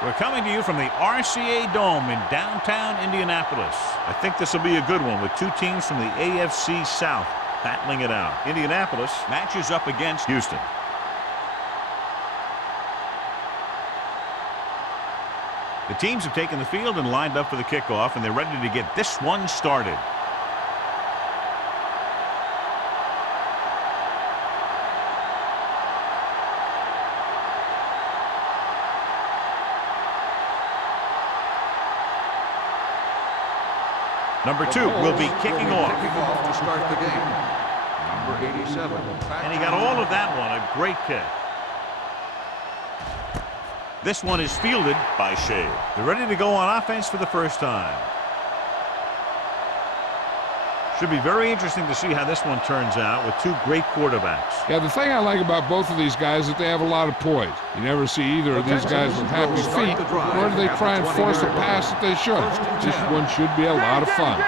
We're coming to you from the RCA Dome in downtown Indianapolis. I think this will be a good one with two teams from the AFC South battling it out. Indianapolis matches up against Houston. The teams have taken the field and lined up for the kickoff, and they're ready to get this one started. Number 2 will be kicking off. To start the game. Number 87. And he got all of that one. A great kick. This one is fielded by Shea. They're ready to go on offense for the first time. Should be very interesting to see how this one turns out with two great quarterbacks. Yeah, the thing I like about both of these guys is that they have a lot of poise. You never see either of these guys with happy feet, nor do they try and force a pass that they should. This one should be a lot of fun.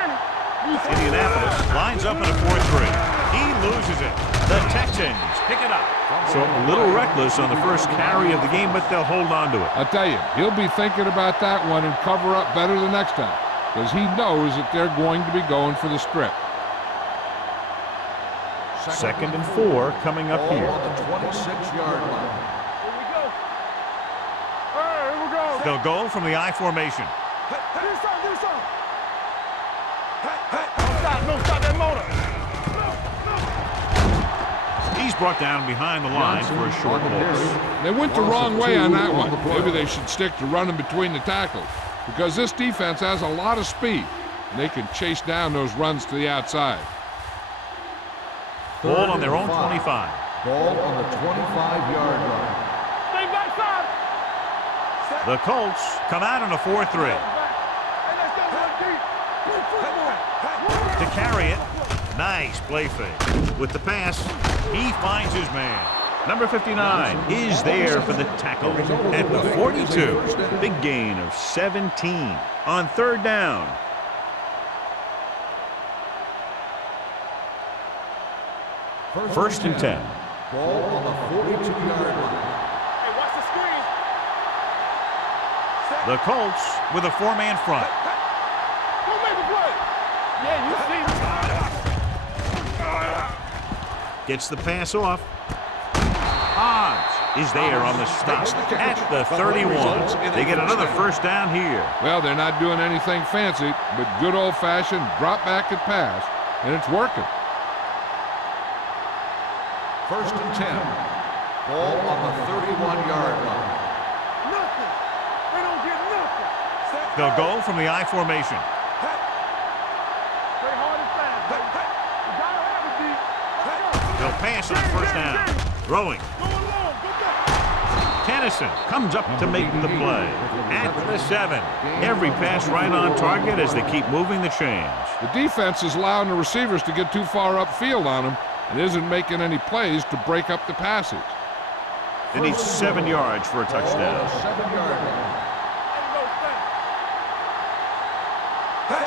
Indianapolis lines up in a 4-3. He loses it. The Texans pick it up. So a little reckless on the first carry of the game, but they'll hold on to it. I'll tell you, he'll be thinking about that one and cover up better the next time, because he knows that they're going to be going for the strip. 2nd and 4 coming up here. On the 26-yard line. Here we go. All right, here we go. They'll go from the I formation. Do something. Don't stop that motor. He's brought down behind the line for a short loss. They went the wrong way on that one. Maybe they should stick to running between the tackles, because this defense has a lot of speed, and they can chase down those runs to the outside. Ball on their own 25. Ball on the 25-yard line. Stay backside. The Colts come out in a 4-3. Hey, let's go, Good football. To carry it, nice play fake. With the pass, he finds his man. Number 59 is there for the tackle at the 42. Big gain of 17 on 3rd down. First and 10. Ball on the 42-yard line. Hey, watch the screen. The Colts with a 4-man front. Go make a play. Yeah, you see. Gets the pass off. Hobbs is there on the stop at the 31. They get another first down here. Well, they're not doing anything fancy, but good old-fashioned drop back and pass, and it's working. First and 10. Ball on the 31-yard line. Nothing. They don't get nothing. They'll go from the I formation. Play hard and fast, baby. You gotta have it, D. They'll pass on first down. Throwing. Go along. Go back. Tennyson comes up to make the play. At the 7. Every pass right on target as they keep moving the chains. The defense is allowing the receivers to get too far upfield on them and isn't making any plays to break up the passage. They need 7 yards for a touchdown. 7-yard line.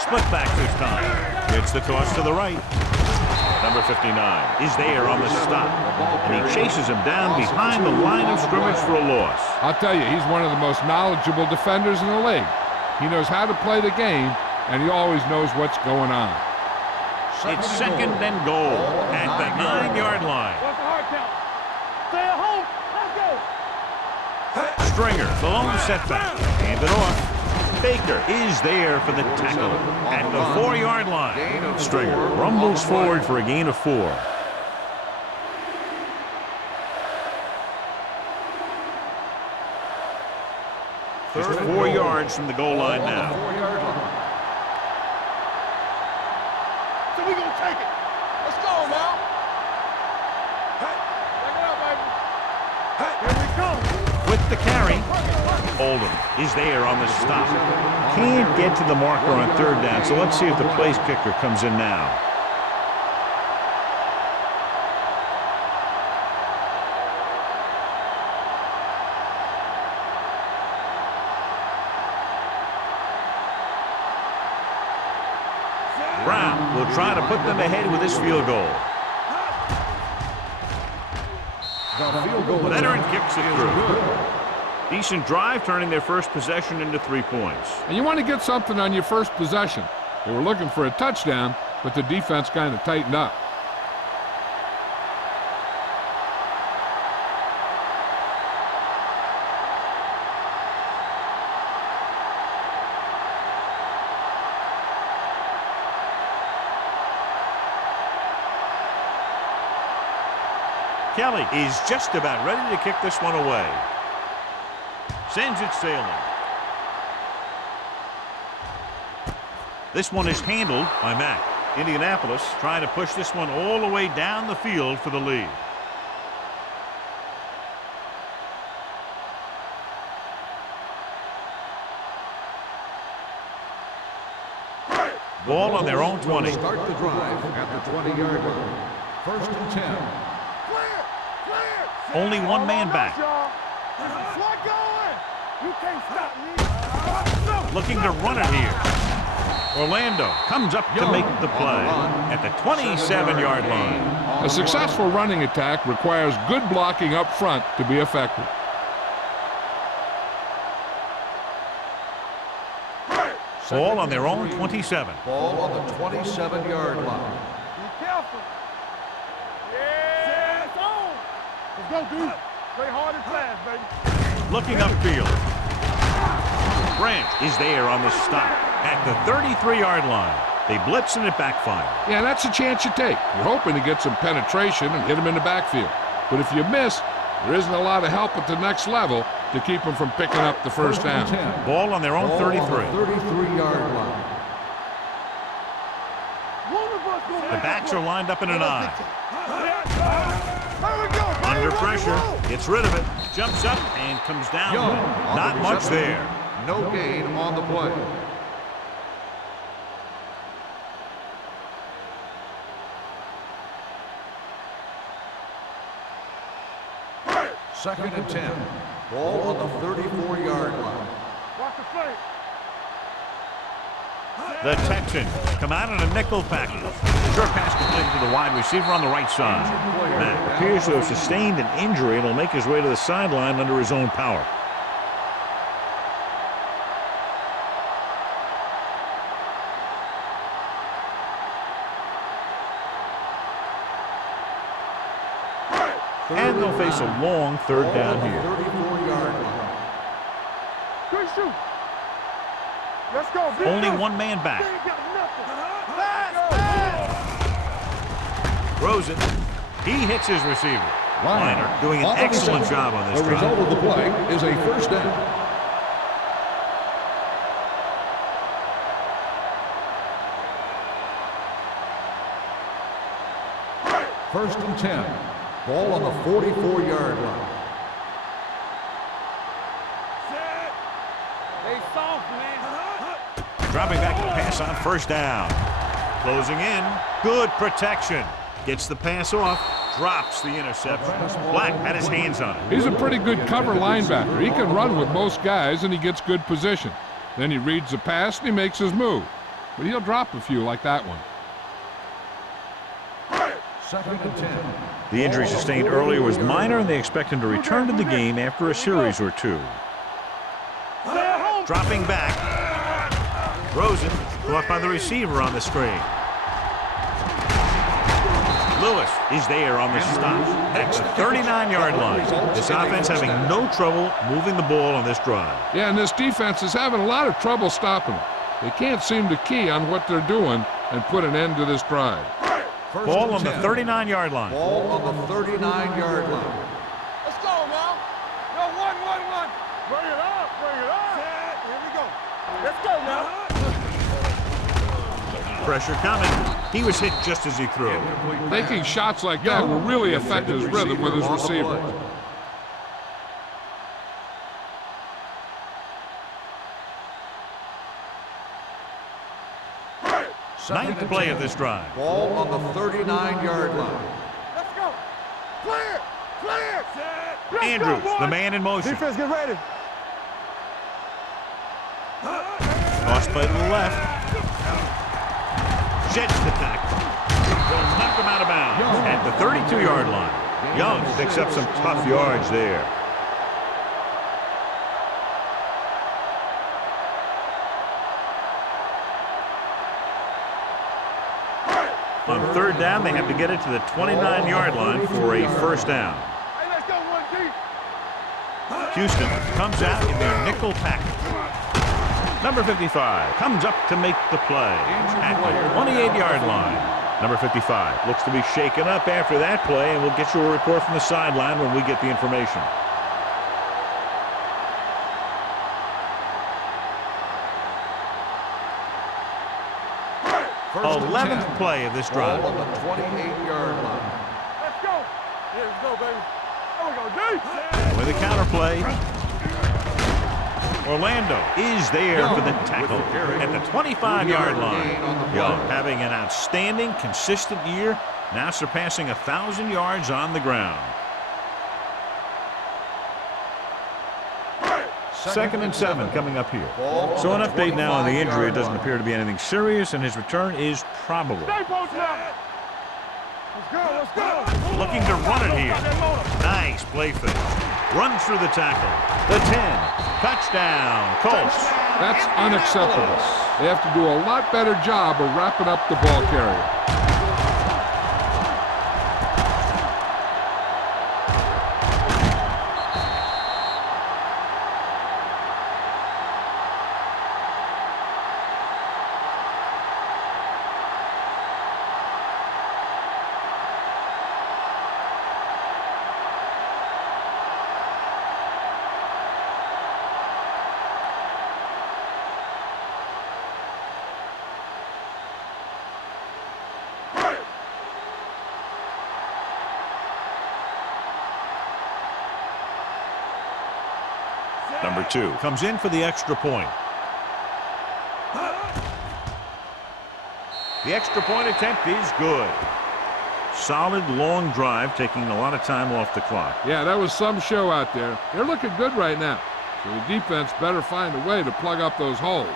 Split back this time. Gets the toss to the right. Number 59 is there on the stop. And he chases him down behind the line of scrimmage for a loss. I'll tell you, he's one of the most knowledgeable defenders in the league. He knows how to play the game, and he always knows what's going on. It's 2nd and goal at the 9-yard line. What's the hard count? Stay at home. Let's go. Stringer, the lone setback. Hand it off. Baker is there for the tackle at the 4-yard line. Stringer rumbles forward for a gain of 4. Just 4 yards from the goal line now. 4-yard line. So we gonna take it. Let's go now. Check it out, baby. Here we come. With the carry, Oldham is there on the stop. Can't get to the marker on 3rd down, so let's see if the place kicker comes in now. Brown will try to put them ahead with this field goal. The field goal Leonard kicks it through. Decent drive, turning their first possession into 3 points. And you want to get something on your first possession. They were looking for a touchdown, but the defense kind of tightened up. Kelly is just about ready to kick this one away. Sends it sailing. This one is handled by Mack. Indianapolis trying to push this one all the way down the field for the lead. Ball on their own 20. Start the drive at the 20-yard line. 1st and 10. Only one man back. You can't stop me. Looking to run it here. Orlando comes up to make the play at the 27-yard line. A successful running attack requires good blocking up front to be effective. Ball on their own 27. Ball on the 27-yard line. Be careful. Yeah, it's on. Let's go, dude. Play hard and fast, baby. Looking upfield. Branch is there on the stop at the 33-yard line. They blitz and it backfires. Yeah, that's a chance you take. You're hoping to get some penetration and hit them in the backfield. But if you miss, there isn't a lot of help at the next level to keep them from picking up the first down. Ball on their own 33. 33-yard line. The backs are lined up in an I. There we go. Under pressure, gets rid of it, jumps up and comes down. Young on Not the much reception. there. No gain on the play. Second and 10. Ball on the 34-yard line. Watch the flank. The Texans come out in a nickel package. Short pass completed to the wide receiver on the right side. Mack appears to have sustained an injury and will make his way to the sideline under his own power. And they'll face a long third down here. 34-yard line. Good shoot. Let's go. Big Only move. one man They back. ain't got nothing. Throws it. He hits his receiver. Liner doing an excellent job on this The result drive. of the play is a first down. First and 10. Ball on the 44-yard line. They soft, man. Dropping back to pass on first down. Closing in. Good protection. Gets the pass off. Drops the interception. Black had his hands on it. He's a pretty good cover linebacker. He can run with most guys, and he gets good position. Then he reads the pass, and he makes his move. But he'll drop a few like that one. Second and 10. The injury sustained earlier was minor, and they expect him to return to the game after a series or two. Dropping back. Rosen caught by the receiver on the screen. Lewis is there on the stop at the 39-yard line. This offense having no trouble moving the ball on this drive. Yeah, and this defense is having a lot of trouble stopping them. They can't seem to key on what they're doing and put an end to this drive. First Ball and on the 10. 39-yard line. Ball on the 39-yard line. Let's go now. Yo, one. Bring it up. Here we go. Let's go now. Pressure coming. He was hit just as he threw. Taking shots like that will really affect his rhythm with his on the receiver. play. Second Ninth and play 10. of this drive. Ball on the 39-yard line. Let's go. Clear. Let's Andrews, go, boys. the man in motion. Defense, get ready. Toss play to the left. Jets the tackle. Will knock him out of bounds at the 32-yard line. Young picks up some tough yards there. On third down, they have to get it to the 29-yard line for a first down. Hey, let's go one deep. Houston comes out in their nickel package. Number 55 comes up to make the play at the 28-yard line. Number 55 looks to be shaken up after that play, and we'll get you a report from the sideline when we get the information. 11th play of this drive. Ball on the 28-yard line. Let's go. Here we go, baby. There we go, deep. With a counter play, Orlando is there for the tackle at the 25-yard line. Young having an outstanding, consistent year, now surpassing 1,000 yards on the ground. 2nd and 7 coming up here. So an update now on the injury. It doesn't appear to be anything serious, and his return is probable. Stay post now. Let's go, let's go. Looking to run it here. Nice play fake. Runs through the tackle. The 10. Touchdown, Colts. That's unacceptable. They have to do a lot better job of wrapping up the ball carrier. Number 2 comes in for the extra point. The extra point attempt is good. Solid long drive, taking a lot of time off the clock. Yeah, that was some show out there. They're looking good right now. So the defense better find a way to plug up those holes.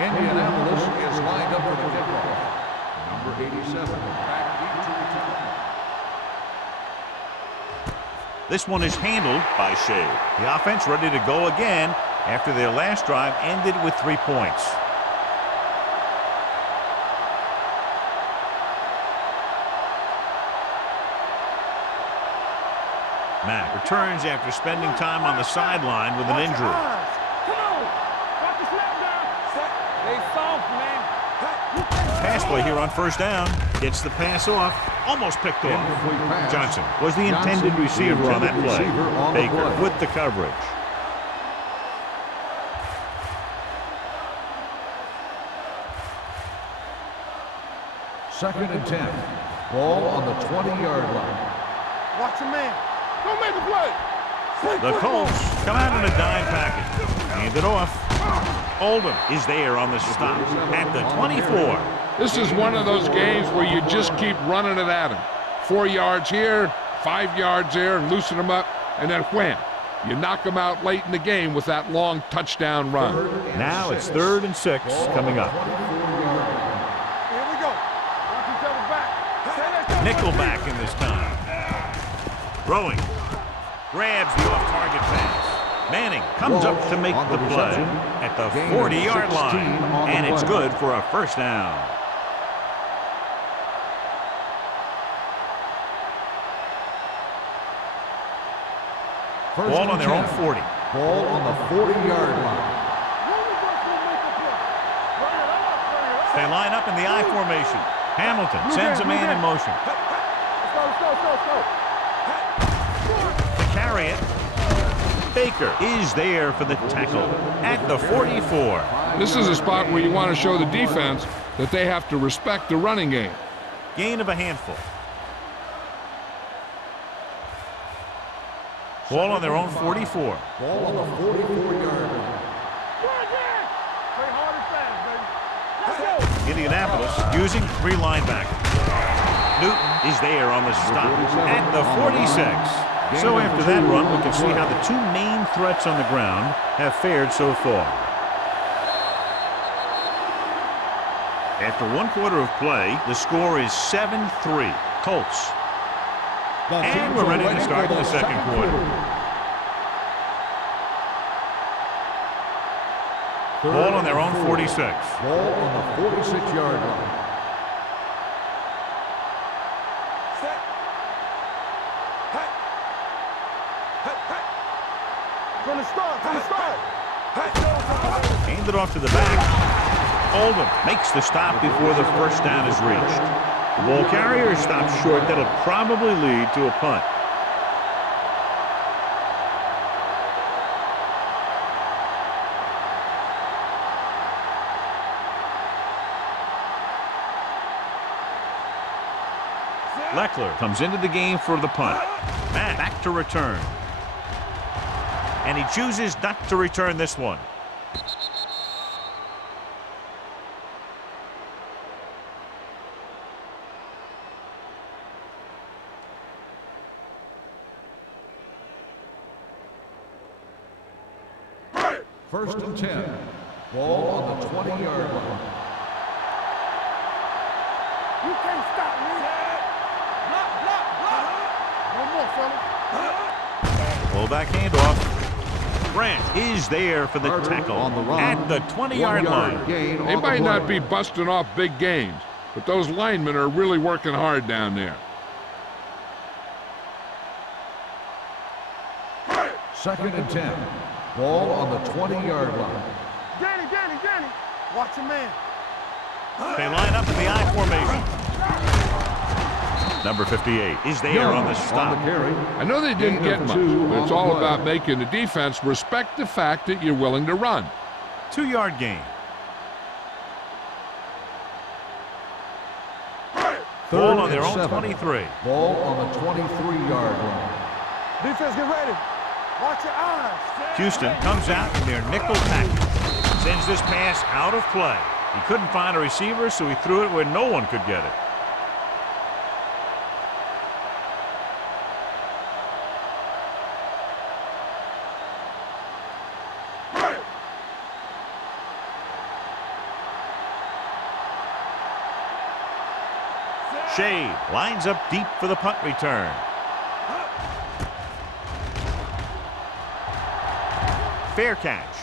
Indianapolis is lined up for the kickoff. Number 87, back deep to return. This one is handled by Shea. The offense ready to go again after their last drive ended with 3 points. Mack returns after spending time on the sideline with an injury. Come on. Watch the snap down. They soft, man. Pass play here on first down. Gets the pass off. Almost picked off. Johnson was the intended receiver on that play. Baker with the coverage. Second and 10. Ball on the 20-yard line. Watch the man. Don't make the play. The Colts come out in a dime package. Hand it off. Oldham is there on the stop at the 24. This is one of those games where you just keep running it at them. 4 yards here, 5 yards there, and loosen them up, and then wham. You knock them out late in the game with that long touchdown run. Now it's 3rd and 6 coming up. Here we go. Watch each other back. Nickelback in this time. Throwing. Grabs the off-target pass. Manning comes up to make the play at the 40-yard line, and it's good for a first down. Ball on their own 40. Ball on the 40-yard line. They line up in the I formation. Hamilton sends a man in motion. To carry it. Baker is there for the tackle at the 44. This is a spot where you want to show the defense that they have to respect the running game. Gain of a handful. Ball on their own 44. Ball on the 44-yard line. Indianapolis using 3 linebackers. Newton is there on the stop at the 46. So after that run, we can see how the 2 main threats on the ground have fared so far. After 1 quarter of play, the score is 7-3. Colts. And we're ready to start the second quarter. Ball on their own 46. Ball on the 46-yard line. From the start. Hand it off to the back. Oldham makes the stop before the first down is reached. The ball carrier stops short. That'll probably lead to a punt. Leckler comes into the game for the punt. Mack back to return. And he chooses not to return this one. First and 10. Ball on the 20-yard line. You can't stop me. Block. One more, fella. Fullback handoff. Grant is there for the tackle on the run. at the 20-yard line. They might not be busting off big gains, but those linemen are really working hard down there. Second and 10. Ball on the 20-yard line. Danny. Watch your man. They line up in the I formation. Number 58 is there on the stop. On the carry. I know they didn't get much, but it's all about making the defense respect the fact that you're willing to run. 2-yard gain. Ball on their own 23. Ball on the 23-yard line. Defense, get ready. Watch your eyes. Houston comes out in their nickel package. Sends this pass out of play. He couldn't find a receiver, so he threw it where no one could get it. Shade lines up deep for the punt return. Fair catch.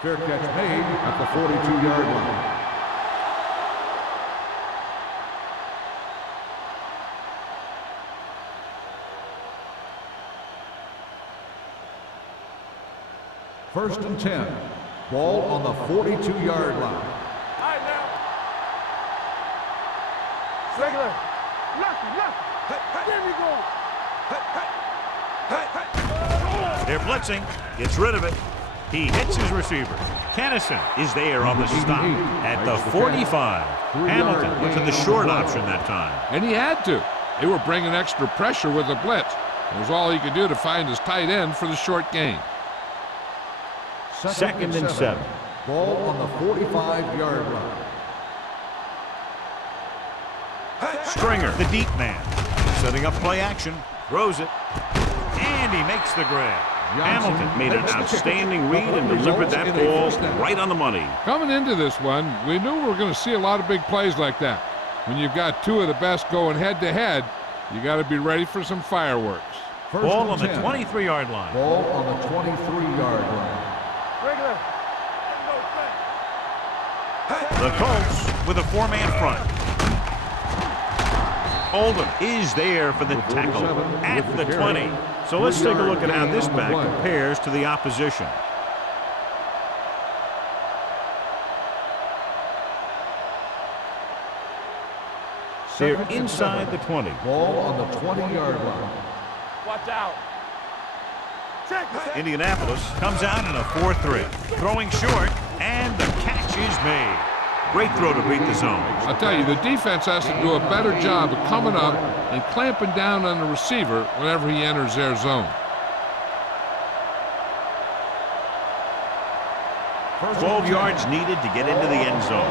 Fair catch made at the 42-yard line. First and 10. Ball on the 42-yard line. All right, now. Regular. Lucky. There we go. They're blitzing. Gets rid of it. He hits his receiver. Kennison is there on the stop at the 45. Hamilton went to the short option that time. And he had to. They were bringing extra pressure with the blitz. It was all he could do to find his tight end for the short gain. Second and 7. Ball on the 45-yard line. Stringer, the deep man, setting up play action, throws it, and he makes the grab. Hamilton made an outstanding read and delivered that ball right on the money. Coming into this one, we knew we were going to see a lot of big plays like that. When you've got two of the best going head-to-head, you got to be ready for some fireworks. Ball on the 23-yard line. Ball on the 23-yard line. Regular. The Colts with a 4-man front. Oldham is there for the tackle at the 20. So let's take a look at how this back compares to the opposition. They're inside the 20. Ball on the 20-yard line. Watch out. Indianapolis comes out in a 4-3. Throwing short, and the catch is made. Great throw to beat the zone. I'll tell you, the defense has to do a better job of coming up and clamping down on the receiver whenever he enters their zone. 12 yards needed to get into the end zone.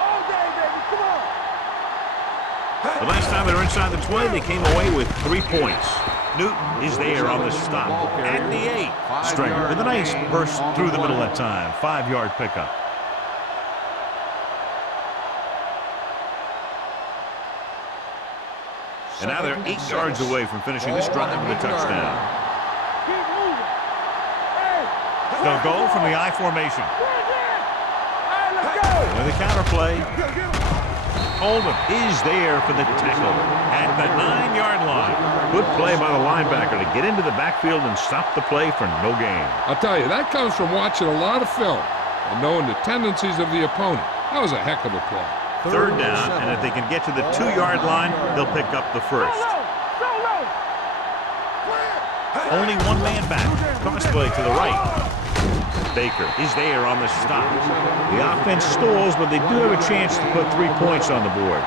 All day, baby. Come on. The last time they were inside the 20, they came away with 3 points. Newton is there on the stop at the 8. Stringer with a nice burst through the middle that time. 5-yard pickup. And now they're 8 yards away from finishing this drive with a touchdown. Keep moving. Hey. They'll go from the I formation. Hey, let's go. With a counter play. Oldham is there for the tackle at the 9-yard line. Good play by the linebacker to get into the backfield and stop the play for no gain. I'll tell you, that comes from watching a lot of film and knowing the tendencies of the opponent. That was a heck of a play. Third down, and if they can get to the 2-yard line, they'll pick up the first. Only one man back. Cross play to the right. Baker is there on the stop. The offense stalls, but they do have a chance to put 3 points on the board.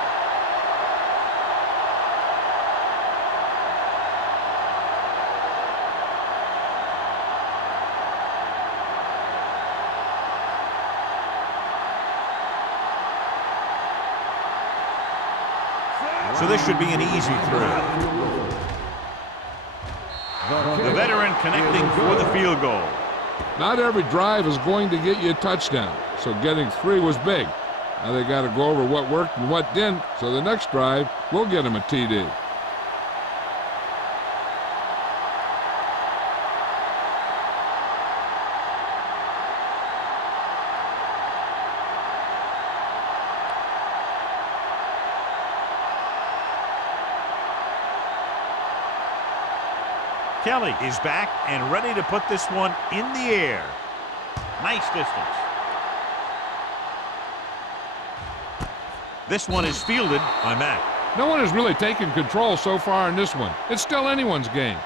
So this should be an easy throw. The veteran connecting for the field goal. Not every drive is going to get you a touchdown, so getting 3 was big. Now they got to go over what worked and what didn't, so the next drive will get them a TD. Kelly is back and ready to put this one in the air. Nice distance. This one is fielded by Mack. No one has really taken control so far in this one. It's still anyone's game.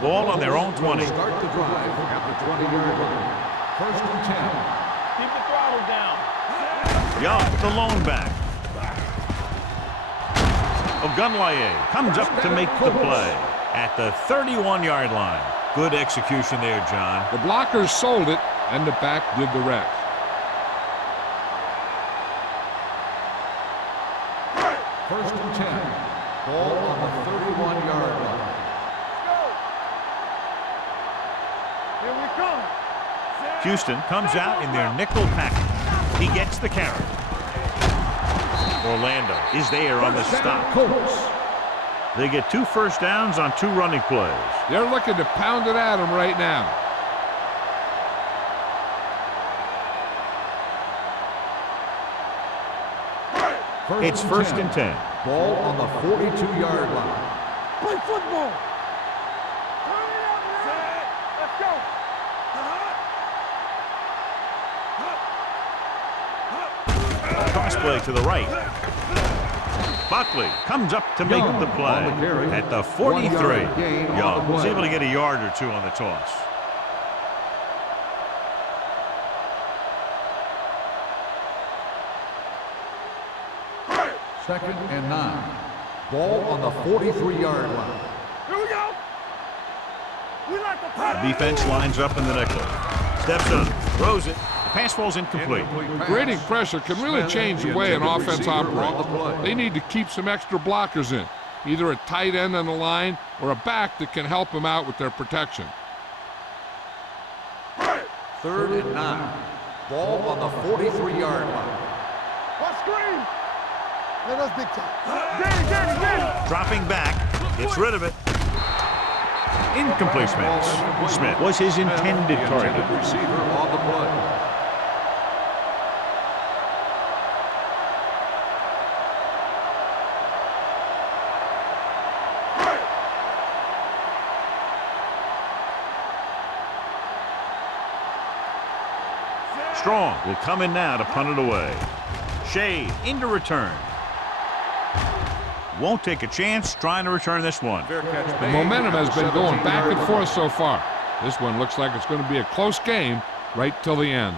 Ball on their own 20. Start the drive at the 20-yard line. First and 10. Keep the throttle down. Young, the lone back. Ogunlaye comes up to make the play at the 31-yard line. Good execution there, John. The blockers sold it, and the back did the rest. First and 10. Ball on the 31-yard line. Here we come. Houston comes out in their nickel package. He gets the carry. Orlando is there on the stop. They get 2 first downs on 2 running plays. They're looking to pound it at him right now. It's first and 10. Ball on the 42-yard line. Play football. Turn it up, man. Let's go. Cross play to the right. Buckley comes up to make the play at the 43. Young was able to get a yard or 2 on the toss. Second and 9. Ball on the 43-yard line. Here we go. We like the pass. The defense lines up in the nickel. Steps up, throws it. The pass falls incomplete. Grading pressure can really change the way an offense operates. They need to keep some extra blockers in, either a tight end on the line or a back that can help them out with their protection. Third and 9. Ball on the 43-yard line. What screen? Let us big time. Get it. Dropping back, gets rid of it. Incomplete Smith. Smith was his intended target. Receiver on the play. Strong will come in now to punt it away. Shade into return. Won't take a chance trying to return this one. The momentum has been going back and forth so far. This one looks like it's going to be a close game right till the end.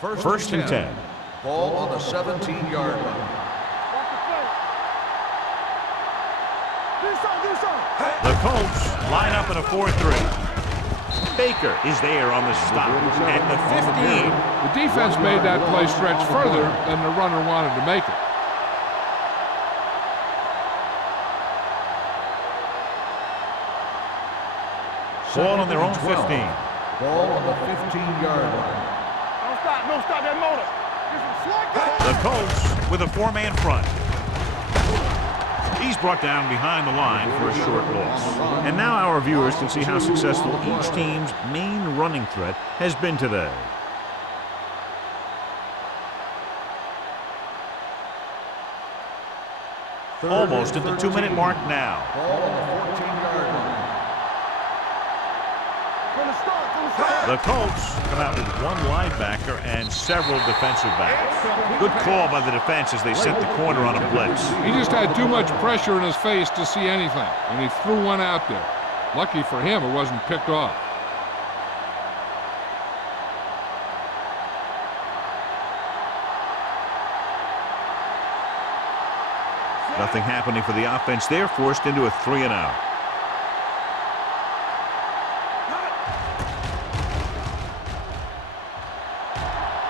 First and 10. Ball on the 17-yard line. Watch the play. Do something. The Colts line up in a 4-3. Baker is there on the stop at the 15. The defense made that play stretch further than the runner wanted to make it. Ball on their own 15. Ball on the 15-yard line. Don't stop that motor. The Colts with a four-man front. He's brought down behind the line for a short loss. And now our viewers can see how successful each team's main running threat has been today. Almost at the 2-minute mark now. Ball on the 14-yard line. The Colts come out with one linebacker and several defensive backs. Good call by the defense as they sent the corner on a blitz. He just had too much pressure in his face to see anything, and he threw one out there. Lucky for him, it wasn't picked off. Nothing happening for the offense. They're forced into a 3-and-out.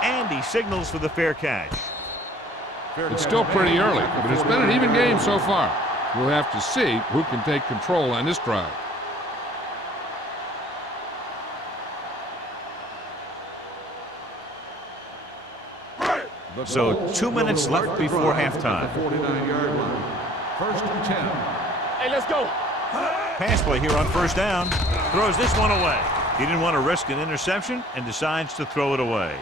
And he signals for the fair catch. It's still pretty early, but it's been an even game so far. We'll have to see who can take control on this drive. So 2 minutes left before halftime. 49-yard line. 1st and 10. Hey, let's go. Pass play here on first down. Throws this one away. He didn't want to risk an interception and decides to throw it away.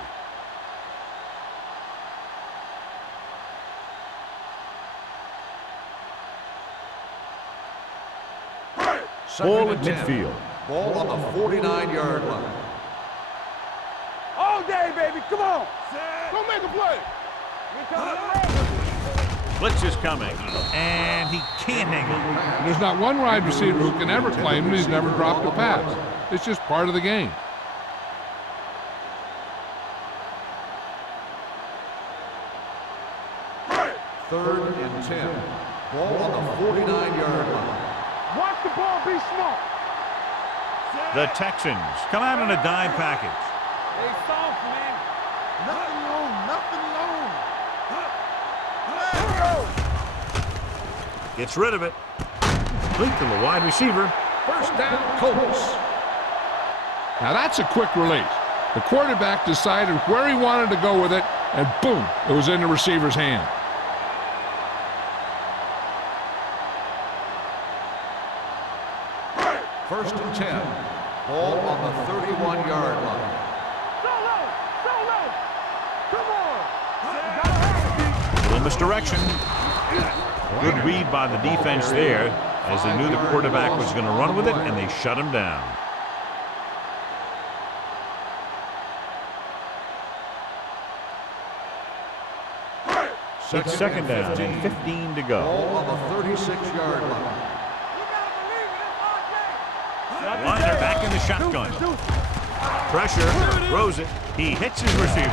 Ball at midfield. Ball on the 49-yard line. All day, baby. Come on. Go make a play. Blitz is coming, and he can't hang on. There's not one wide receiver who can ever claim that he's never dropped a pass. It's just part of the game. Third and 10. Ball on the 49-yard line. Watch the ball. Be smart. The Texans come out in a dime package. Hey, soft, man. Nothing long. Nothing long. Gets rid of it. Complete to the wide receiver. First down, Colts. Now that's a quick release. The quarterback decided where he wanted to go with it, and boom, it was in the receiver's hand. First and 10. Ball on the 31-yard line. Little misdirection. Good read by the defense there as they knew the quarterback was going to run with it, and they shut him down. It's second down and 15 to go. Ball on the 36-yard line. Liner back in the shotgun. Pressure, throws it. He hits his receiver.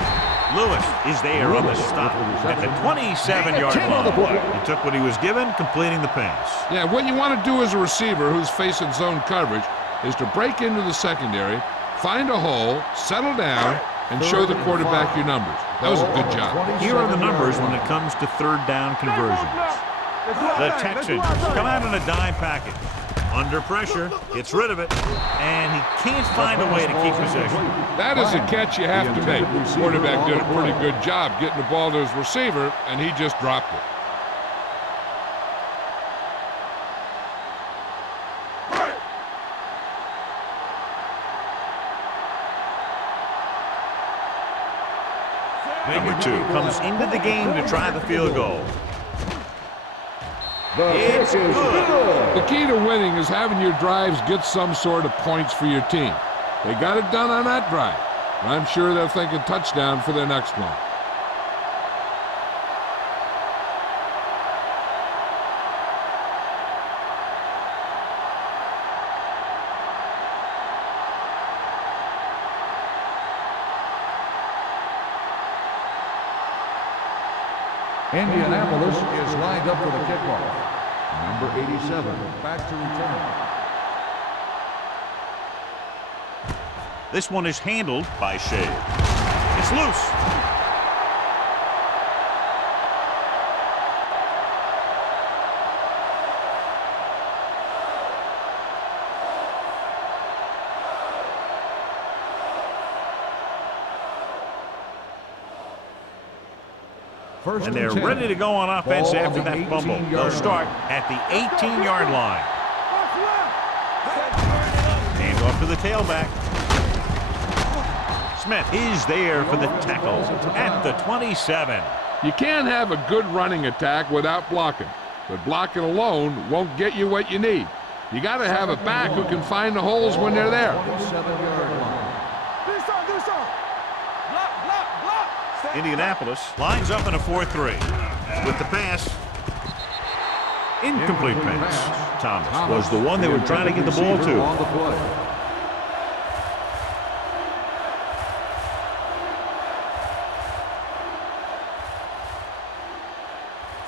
Lewis is there on the stop at the 27-yard line. He took what he was given, completing the pass. Yeah, what you want to do as a receiver who's facing zone coverage is to break into the secondary, find a hole, settle down, and show the quarterback your numbers. That was a good job. Here are the numbers when it comes to third down conversions. The Texans come out in a dime package. Under pressure, gets rid of it, and he can't find a way to keep possession. That is a catch you have to make. The quarterback did a pretty good job getting the ball to his receiver, and he just dropped it. Number 2 comes into the game to try the field goal. It's good. The key to winning is having your drives get some sort of points for your team. They got it done on that drive. I'm sure they're thinking touchdown for their next one. Indianapolis is lined up for the kickoff. Number 87, back to return. This one is handled by Shea. It's loose. First And they're 10. ready to go on offense Ball on after the that fumble. 18-yard They'll start line. at the 18-yard line. Hand off to the tailback. Smith is there for the tackle at the 27. You can't have a good running attack without blocking, but blocking alone won't get you what you need. You got to have a back who can find the holes when they're there. 27-yard line. Do some. Block. Indianapolis lines up in a 4-3. With the pass. Incomplete pass. Thomas was the one they were trying to get the ball Receiver to. on the play.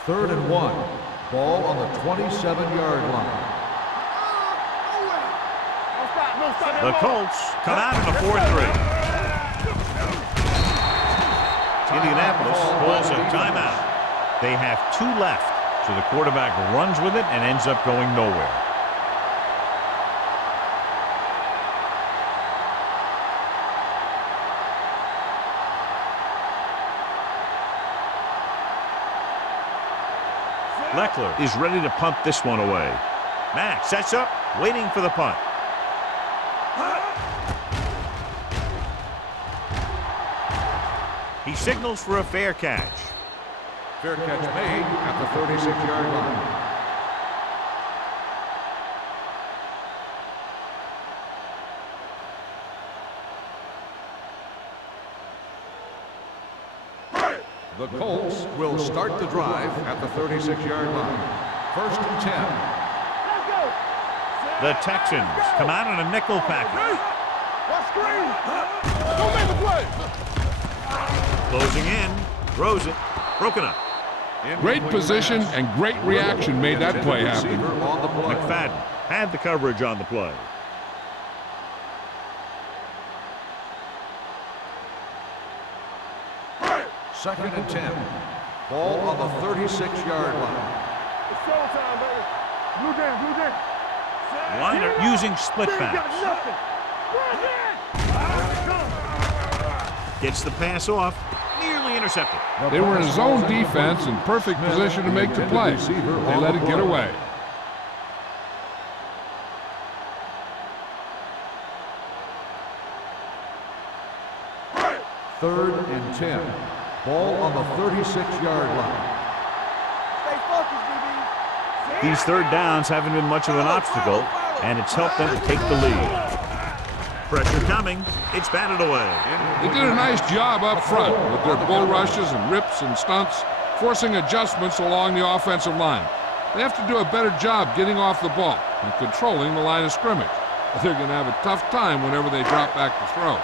Third and 1. Ball on the 27-yard line. No stop. The Colts come out in a 4-3. Indianapolis calls a timeout. They have 2 left, so the quarterback runs with it and ends up going nowhere. Leckler is ready to punt this one away. Mack sets up, waiting for the punt. He signals for a fair catch. Fair catch made at the 36-yard line. The Colts will start the drive at the 36-yard line. First and 10. Let's go. The Texans come out in a nickel package. Watch screen. Don't make the play. Closing in, throws it, broken up. Great position and great reaction made that play happen. Receiver on the play. McFadden had the coverage on the play. Second and 10. Ball on the 36-yard line. It's showtime, baby. Blue down. Liner using split They got backs. nothing. Gets the pass off, nearly intercepted. They were in a zone defense in perfect position to make the play. They let it get away. Third and 10. Ball on the 36-yard line. Stay focused, BB. These third downs haven't been much of an obstacle, and it's helped them to take the lead. Pressure coming. It's batted away. They did a nice job up front with their bull rushes and rips and stunts, forcing adjustments along the offensive line. They have to do a better job getting off the ball and controlling the line of scrimmage. They're going to have a tough time whenever they drop back to throw.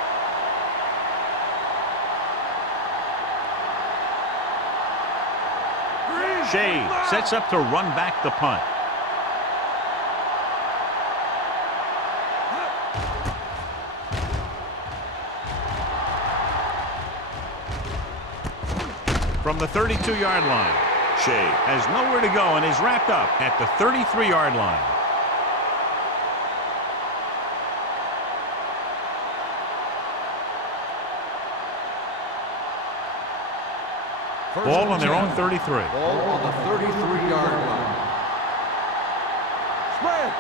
Shea sets up to run back the punt. From the 32-yard line, Shea has nowhere to go and is wrapped up at the 33-yard line. Ball on their own 33. Ball on the 33-yard line. Spread.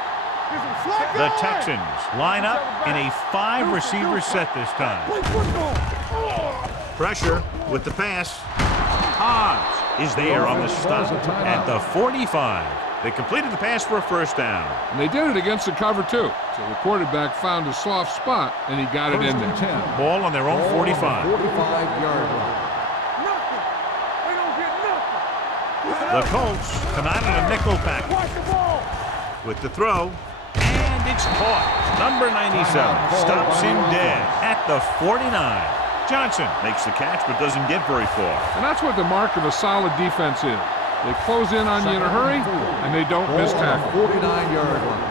Get some slack The going. Texans line up in a 5-receiver set this time. Play football. Pressure with the pass. Hobbs is there on the stop at the 45. They completed the pass for a first down. And they did it against the cover, too. So the quarterback found a soft spot, and he got it in there. 10. Ball on their own 45. 45-yard line. Nothing. They don't get nothing. The Colts come out in a nickel package Watch the ball. with the throw, and it's caught. Number 97 stops him dead at the 49. Johnson makes the catch but doesn't get very far. And that's what the mark of a solid defense is. They close in on you in a hurry, and they don't miss Ball on tackle. the 49-yard line.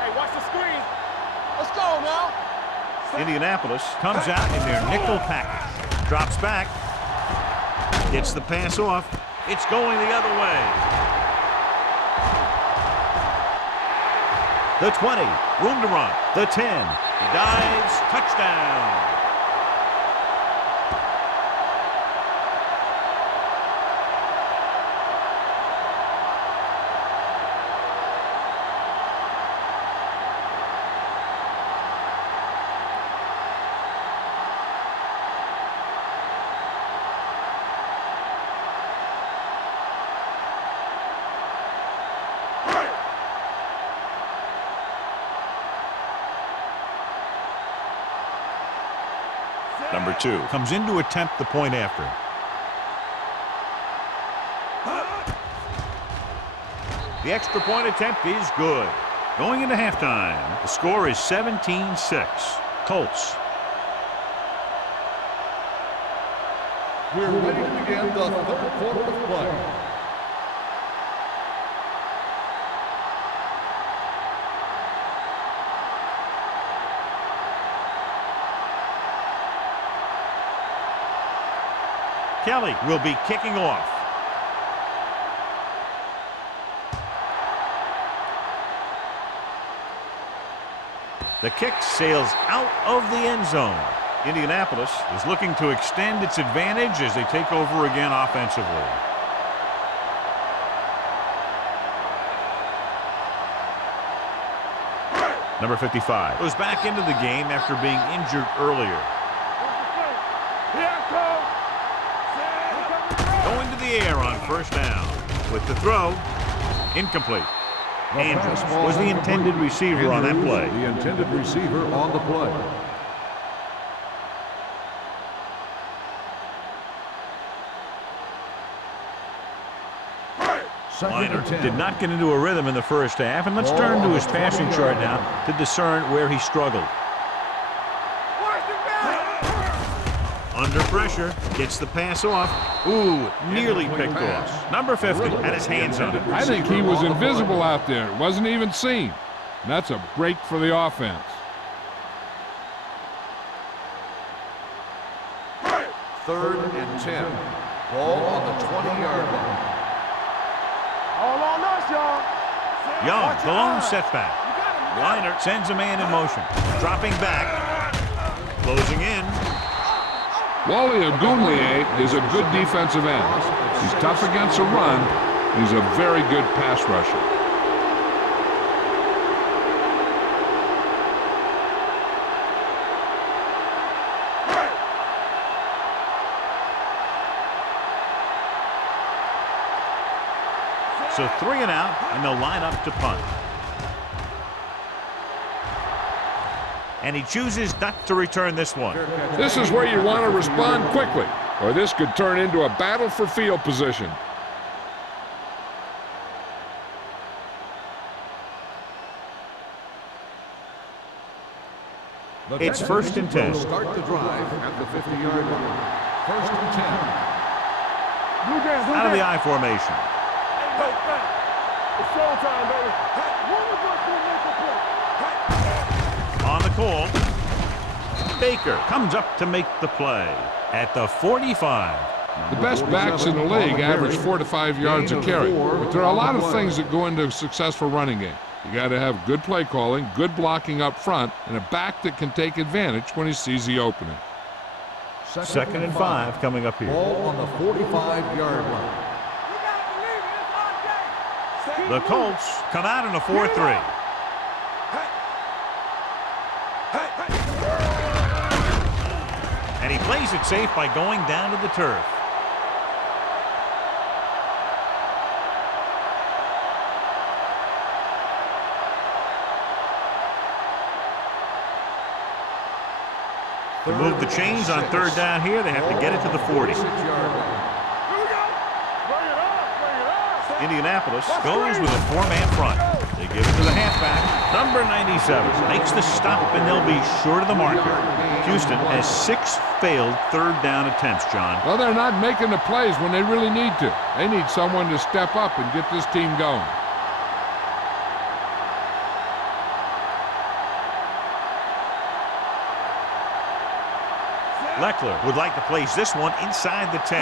Hey, watch the screen. Let's go now. Indianapolis comes out in their nickel package. Drops back. Gets the pass off. It's going the other way. The 20. Room to run. The 10. He dives. Touchdown. Number 2 comes in to attempt the point after. The extra point attempt is good. Going into halftime, the score is 17-6. Colts. We're ready to begin the third quarter of play. Kelly will be kicking off. The kick sails out of the end zone. Indianapolis is looking to extend its advantage as they take over again offensively. Number 55 Goes back into the game after being injured earlier. Going to the air on first down. With the throw, incomplete. Andrews was the intended receiver on that play. The intended receiver on the play. Liner did not get into a rhythm in the first half, and let's turn to his passing chart now to discern where he struggled. Under pressure, gets the pass off. Ooh, nearly picked off. Number 50 had his hands on it. I think he was invisible out there. It wasn't even seen. And that's a break for the offense. Third and 10. Ball on the 20-yard line. All on us, y'all. Young, the lone setback. Liner sends a man in motion. Dropping back. Closing in. Wally Ogunleye is a good defensive end. He's tough against a run. He's a very good pass rusher. So 3 and out, and they'll line up to punt. And he chooses not to return this one. This is where you want to respond quickly, or this could turn into a battle for field position. It's first and 10. Start the drive at the 50-yard line. First and 10. Out of the I formation. It's showtime, baby. One of us will make a play. On the call, Baker comes up to make the play at the 45. The best backs in the league average 4 to 5 yards a carry, but there are a lot of things that go into a successful running game. You got to have good play calling, good blocking up front, and a back that can take advantage when he sees the opening. Second and 5 coming up here. Ball on the 45-yard line. The Colts come out in a 4-3. And he plays it safe by going down to the turf. To move the chains on third down here, they have to get it to the 40. Indianapolis goes with a 4-man front. They give it to the halfback. Number 97 makes the stop, and they'll be short of the marker. Houston has 6 failed third down attempts, John. Well, they're not making the plays when they really need to. They need someone to step up and get this team going. Leckler would like to place this one inside the 10.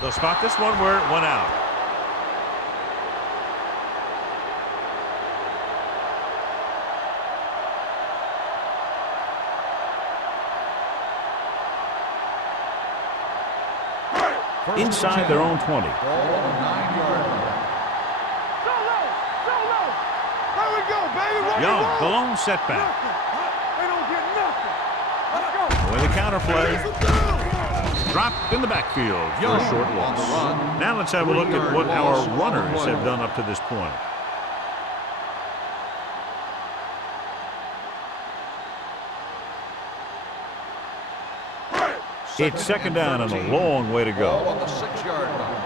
They'll spot this one where it went out. Inside their own 20. Ball on the 9-yard line. Young, the lone setback. They don't get nothing. Let's go. With a counter play. Dropped in the backfield for a short loss. Now let's have a look at what our runners have done up to this point. It's second down and a long way to Ball go. on the 6-yard line.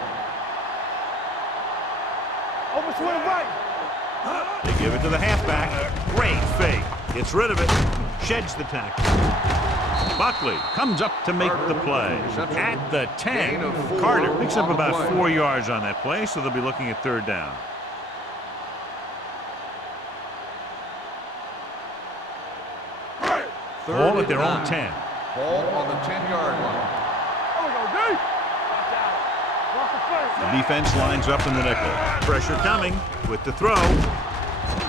Open swing right. They give it to the halfback. Great fake. Gets rid of it. Sheds the tackle. Buckley comes up to make the play. At the 10, Carter picks up about 4 yards on that play, so they'll be looking at third down. Ball at their own 10. Ball on the 10-yard line. There we go, D. Watch out. Walk the first. The defense lines up in the nickel. Pressure coming with the throw.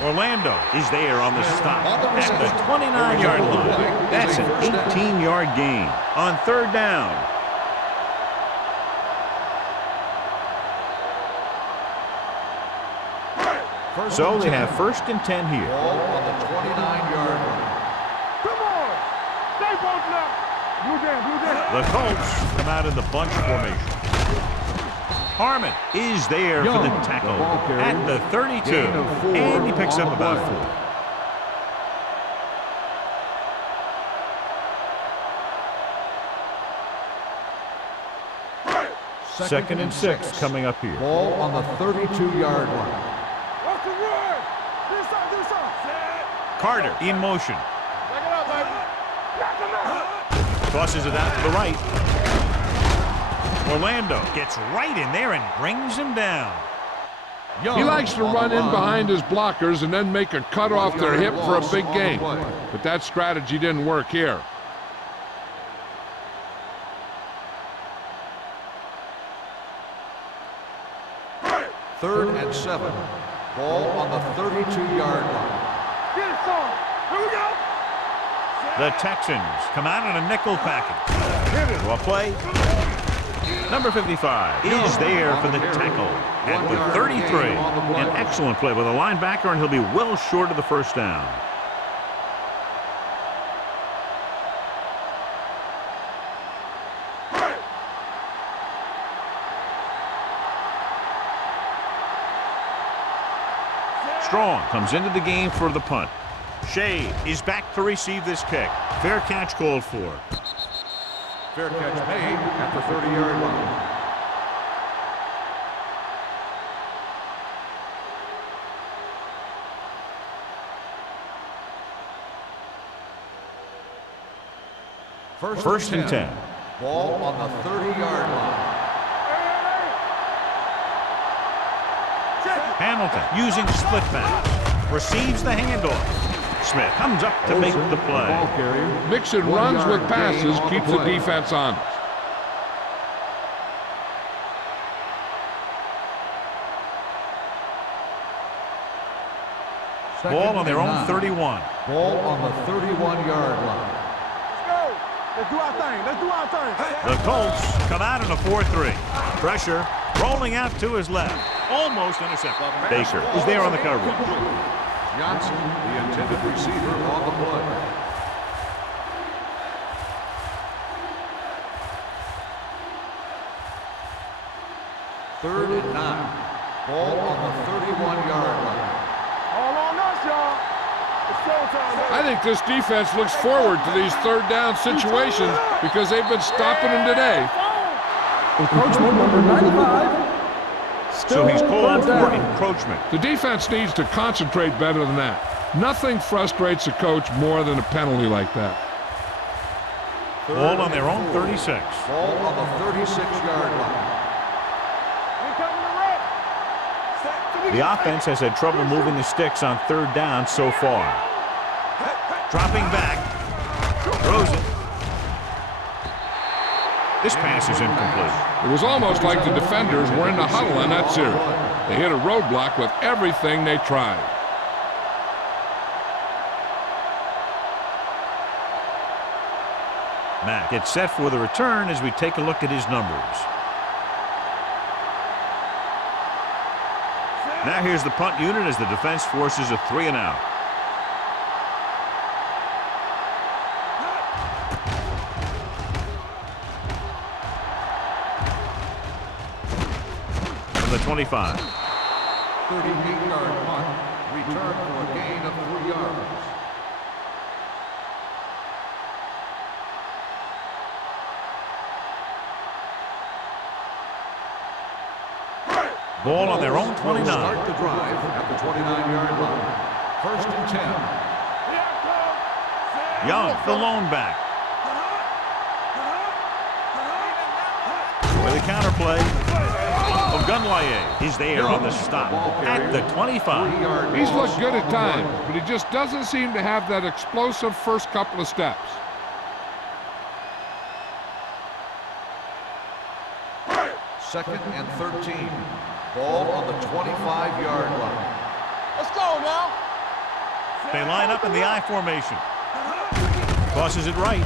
Orlando is there on the stop at the 29-yard line. That's an 18-yard gain on third down. So they have first and 10 here. Ball on the 29-yard line. Come on. Stay bolted up. Blue jam. The Colts come out in the bunch formation. Harmon is there for the tackle at the 32, and he picks up about 4. Second and 6 coming up here. Ball on the 32-yard line. Watch the run. Do something. Carter in motion. Back it up, baby. Knock him out. Tosses it out to the right. Orlando gets right in there and brings him down. He likes to run in behind his blockers and then make a cut off their hip for a big gain. But that strategy didn't work here. Third and 7. Ball on the 32-yard line. Get it, son. Here we go. The Texans come out in a nickel package. To a play. Number 55 is there for the tackle at the 33. An excellent play with a linebacker, and he'll be well short of the first down. Strong comes into the game for the punt. Shea is back to receive this kick. Fair catch called for. Fair catch made at the 30-yard line. First and 10. Ball on the 30-yard line. Hamilton using split pass. Receives the handoff. Smith comes up to make the play. Mixing runs with passes keeps the defense honest. Ball on their own 31. Ball on the 31-yard line. Let's go. Let's do our thing. Let's do our thing. The Colts come out in a 4-3. Pressure rolling out to his left. Almost intercepted. Baker is there on the coverage. Johnson, the intended receiver, on the play. Third and 9. Ball on the 31-yard line. All on us, y'all. It's showtime, baby. I think this defense looks forward to these third down situations because they've been stopping them today. Encroachment number 95. So he's called for encroachment. The defense needs to concentrate better than that. Nothing frustrates a coach more than a penalty like that. Ball on their own 36. Ball on the 36-yard line. The offense has had trouble moving the sticks on third down so far. Dropping back. Throws it. This pass is incomplete. It was almost like the defenders were in the huddle in that series. They hit a roadblock with everything they tried. Mack gets set for the return as we take a look at his numbers. Now here's the punt unit as the defense forces a 3-and-out. From the 25. 38-yard punt. Return for a gain of 3 yards. Ball on their own 29. Start the drive at the 29-yard line. 1st and 10. Young, the lone back. With a counterplay. Ogunlaye is there on the stop at the 25. He's looked good at times, but he just doesn't seem to have that explosive first couple of steps. Second and 13. Ball on the 25-yard line. Let's go now. They line up in the I formation. Tosses it right.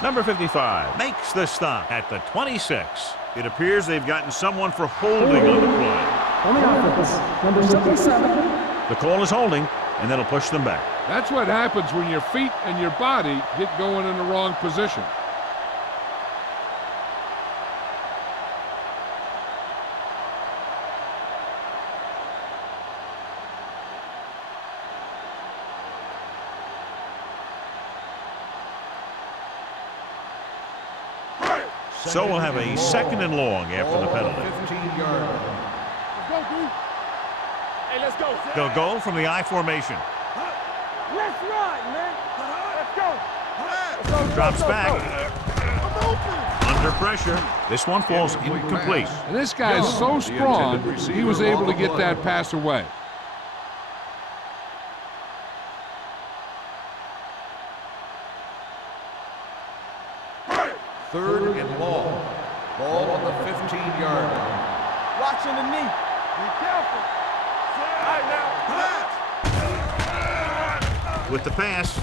Number 55 Makes the stop at the 26. It appears they've gotten someone for holding on the play. On the offense, number 77. The call is holding, and that'll push them back. That's what happens when your feet and your body get going in the wrong position. So we'll have a second and long after the penalty. 15-yard line. Let's go, D. Hey, let's go. They'll go from the I formation. Let's ride, man. Let's go. Drops back. Under pressure. This one falls incomplete. And this guy is so strong, he was able to get that pass away. Third and long. Ball on the 15-yard line. Watching the knee. Be careful. All right, now. With the pass.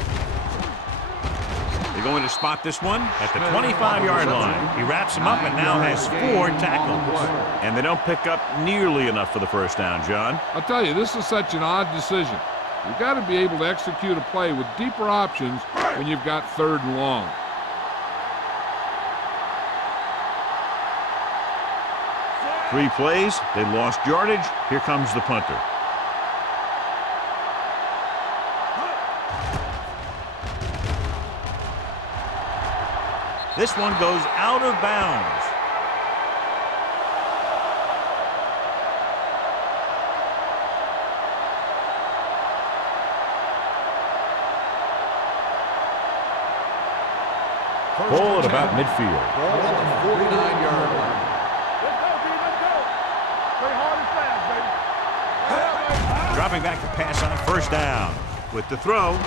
They're going to spot this one at the 25-yard line. He wraps him up and now has 4 tackles. And they don't pick up nearly enough for the first down, John. I'll tell you, this is such an odd decision. You've got to be able to execute a play with deeper options when you've got 3rd and long. Three plays, they lost yardage. Here comes the punter. This one goes out of bounds. Ball at about midfield. Ball on the 49-yard line. Let's go, D. Let's go. Play hard and fast, baby. Dropping back to pass on 1st down. With the throw.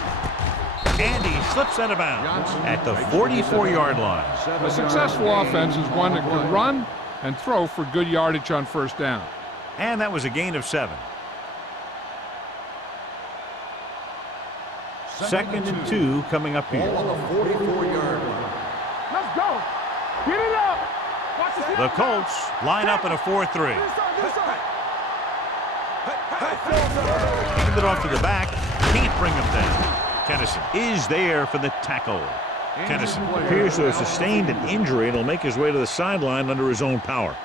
And he slips out of bounds at the 44-yard line. A successful offense is one that can run and throw for good yardage on 1st down. And that was a gain of 7. Second and 2 coming up Ball here. on the 44-yard line. Let's go. Get it up. Watch the The Colts line up in a 4-3. Hand it off to the back. Can't bring him down. Tennyson is there for the tackle. Tennyson Appears to have sustained an injury and will make his way to the sideline under his own power.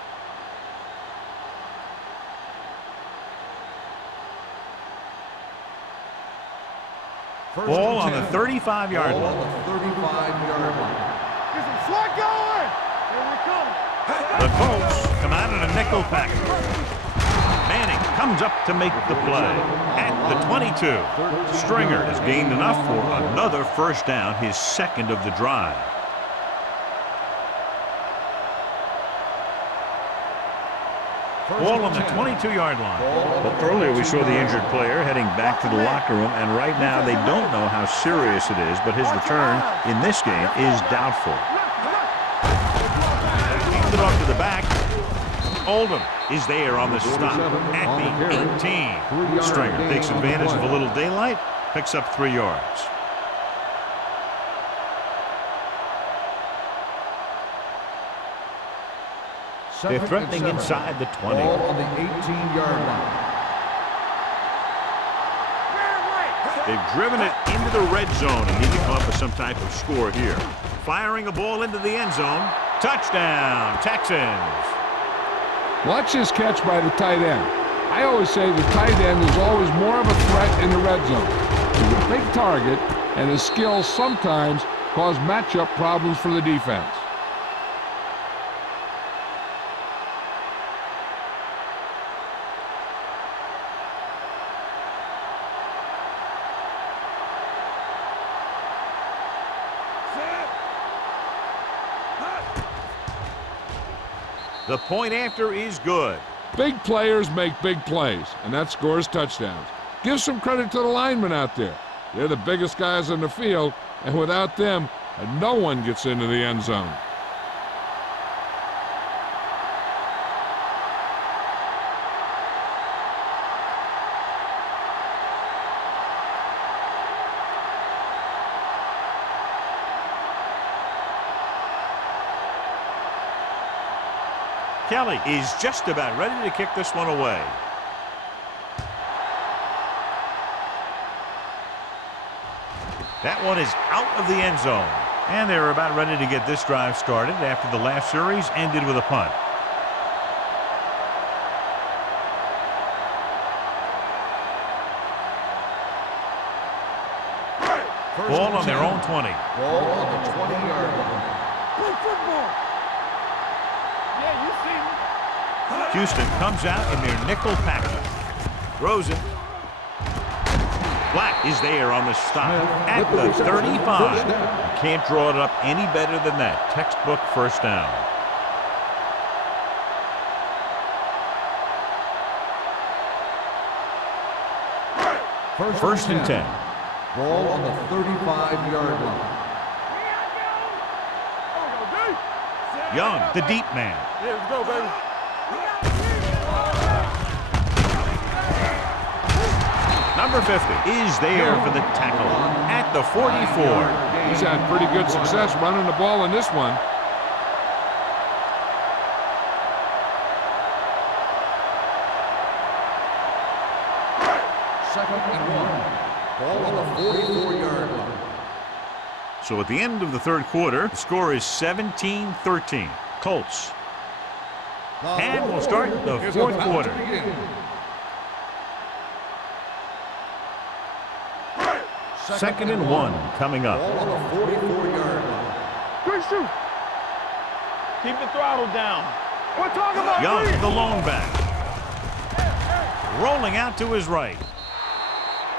Ball on the 35-yard Ball line. on the 35-yard line. Get some slug going. Here we come. The Colts come out in a nickel pack. Manning comes up to make the play at the 22. Stringer has gained enough for another 1st down, his 2nd of the drive. Ball on the 22-yard line. Well, earlier we saw the injured player heading back to the locker room, and right now they don't know how serious it is, but his return in this game is doubtful. Hands it off to the back. Oldham is there on the stop at the 18. Stringer takes advantage of a little daylight, picks up 3 yards. They're threatening inside the 20. Ball on the 18-yard line. They've driven it into the red zone and need to come up with some type of score here. Firing a ball into the end zone. Touchdown, Texans. Watch this catch by the tight end. I always say the tight end is always more of a threat in the red zone. He's a big target, and his skills sometimes cause matchup problems for the defense. The point after is good. Big players make big plays, and that scores touchdowns. Give some credit to the linemen out there. They're the biggest guys on the field, and without them, no one gets into the end zone. Kelly is just about ready to kick this one away. That one is out of the end zone. And they're about ready to get this drive started after the last series ended with a punt. Ball on their own 20. Ball on the 20-yard line. Good football. Yeah, you see me. Houston comes out in their nickel package. Throws it. Black is there on the stop at the 35. You can't draw it up any better than that. Textbook first down. First and 10. Ball on the 35-yard line. Young, the deep man. Yeah, let's go, baby. Number 50 is there for the tackle at the 44. He's had pretty good success running the ball in this one. Second and 1. Ball on the 44-yard line. So at the end of the third quarter, the score is 17-13. Colts. And we'll start the fourth quarter. Second and 1 coming up. Ball on the 44-yard line. Quick shoot. Keep the throttle down. We're talking about Young, Reed. the lone back. Rolling out to his right.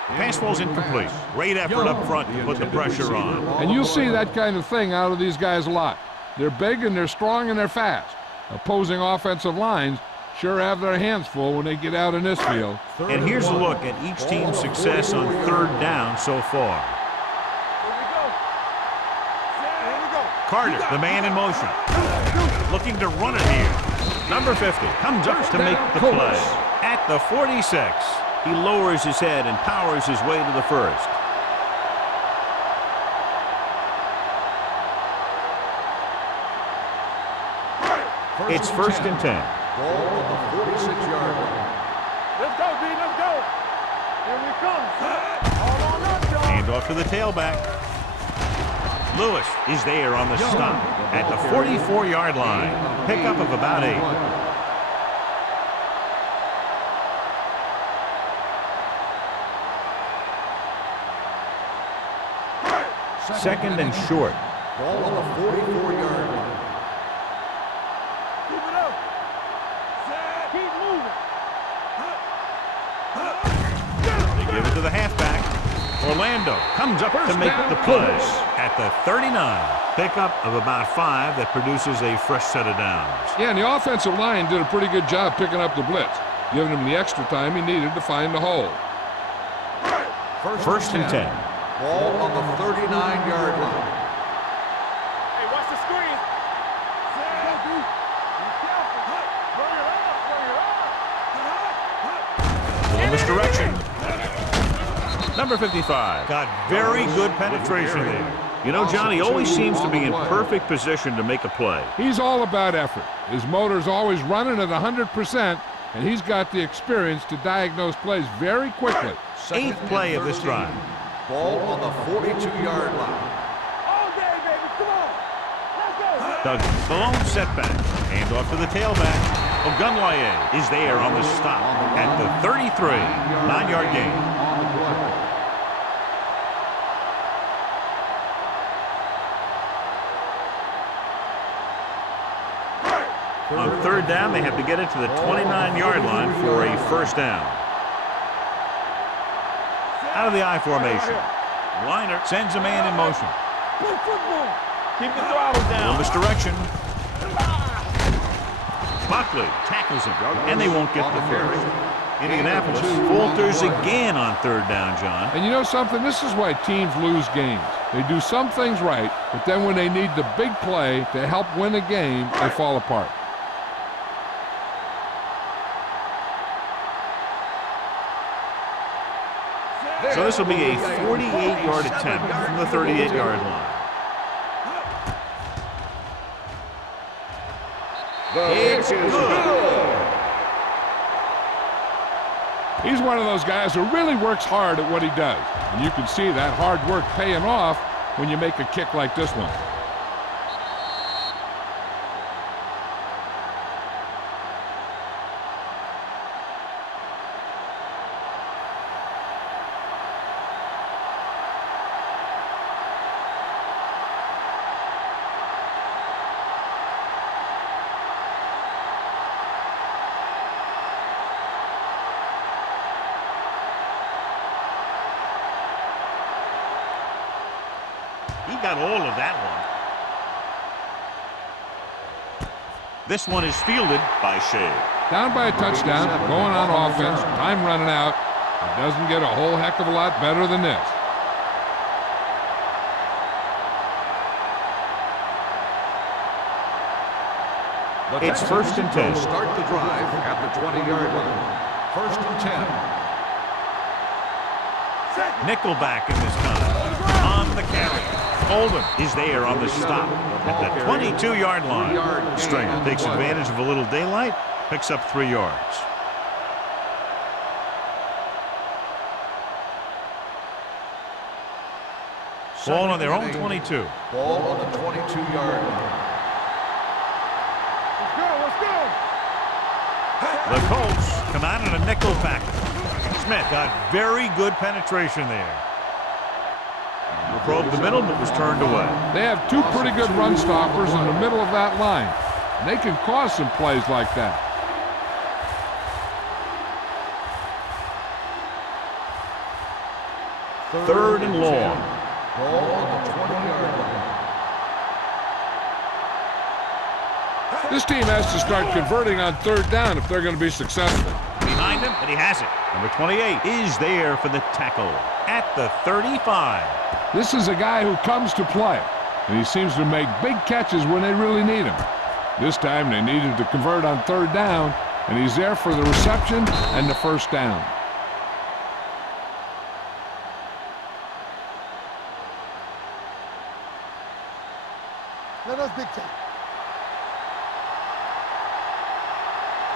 Pass ball's incomplete. Great effort up front to put the pressure on. And you'll see that kind of thing out of these guys a lot. They're big and they're strong and they're fast. Opposing offensive lines sure have their hands full when they get out in this field. And here's a look at each team's success on third down so far. Here we go. Here we go. Carter, the man in motion. Looking to run it here. Number 50 comes up to make the play. At the 46, he lowers his head and powers his way to the first. It's first and 10. Ball on the 46-yard line. Let's go, D. Let's go. Here we come. All on up, y'all. Hand off to the tailback. Lewis is there on the stop at the 44-yard line. Pickup of about 8. Second and short. Ball on the 44-yard line. Keep it up. Keep moving. They give it to the halfback. Orlando comes up to make the play at the 39. Pickup of about 5 that produces a fresh set of downs. Yeah, and the offensive line did a pretty good job picking up the blitz, giving him the extra time he needed to find the hole. First and 10. Ball on the 39-yard line. Hey, watch the screen. Go, D. Be careful. Bring it up. Bring it up. Little misdirection. Number 55 got very good penetration there. You know, Johnny always seems to be in perfect position to make a play. He's all about effort. His motor's always running at 100%, and he's got the experience to diagnose plays very quickly. Eighth play of this drive. Ball on the 42-yard line. All day, baby. Come on. Let's go. Douglas, the lone setback. Hand off to the tailback. Ogunwaye is there on the stop at the 33. 9-yard gain. On the play. On third down, they have to get it to the 29-yard line for a first down. Out of the I formation. Liner sends a man in motion. Good football. Keep the throttle Little down. misdirection. Buckley tackles him, and they won't get the first. Indianapolis falters again on third down, John. And you know something? This is why teams lose games. They do some things right, but then when they need the big play to help win a game, they fall apart. So this will be a 48-yard attempt from the 38-yard line. It's good. He's one of those guys who really works hard at what he does. And you can see that hard work paying off when you make a kick like this one. He got all of that one. This one is fielded by Shea. Down by a touchdown, going on offense, time running out. It doesn't get a whole heck of a lot better than this. It's first and 10. Start the drive at the 20-yard line. First and 10. Nickelback in this time. On the carry. Oldham is there on the stop at the 22-yard line. Stringer takes advantage of a little daylight, picks up 3 yards. Ball on their own 22. Ball on the 22-yard line. Let's go. The Colts come out in a nickel package. Smith got very good penetration there. Probed the middle, but was turned away. They have 2 pretty good run stoppers in the middle of that line. And they can cause some plays like that. Third and long. Ball on the 20-yard line. This team has to start converting on third down if they're going to be successful. Behind him, and he has it. Number 28 is there for the tackle at the 35. This is a guy who comes to play, and he seems to make big catches when they really need him. This time they needed to convert on third down, and he's there for the reception and the first down. Let us dictate.